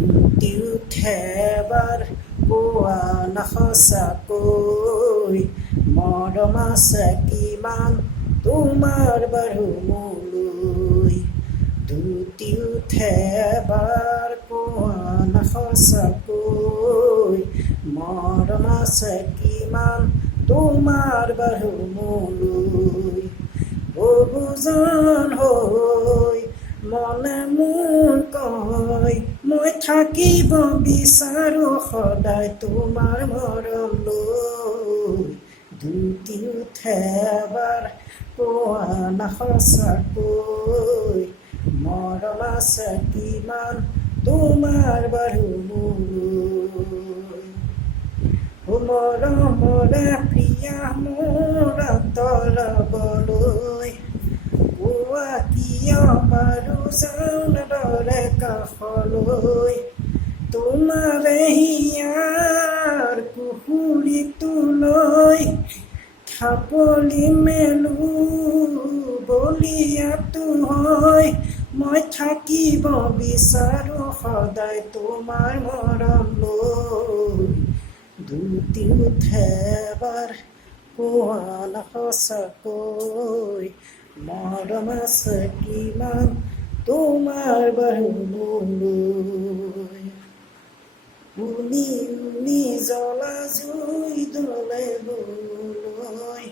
দুটি উঠেবাৰ পোৱা নাসঁচাকৈ মৰম আছে কিমান তোমাৰ বাৰু মোলৈ দুটি উঠেবাৰ পোৱা নাসঁচাকৈ মৰম আছে কিমান তোমাৰ বাৰু মোলৈ বহুজন হৈ মনে মোৰ কয় মই থাকিব বিচাৰোঁ সদায় তোমাৰ মৰম লৈ দুটি উঠেবাৰ পোৱা নাসঁচাকৈ মৰম আছে কিমান তোমাৰ বাৰু মোলৈ মৰমৰে প্ৰিয়া মোৰ আঁতৰাবলৈ কোৱা কিয় বাৰু যাওঁ দৰে কাষলৈ তোমাৰে হিয়াৰ পুখুৰীটো লৈ খাপলি মেলো বলিয়াটো হয় মই থাকিব বিচাৰোঁ সদায় তোমাৰ মৰম লৈ দুটি উঠেবাৰ পোৱা নাসঁচাকৈ মৰম আছে কিমান তোমাৰ বাৰু মোলৈ উনি উনি জ্বলা জুই দলে লৈ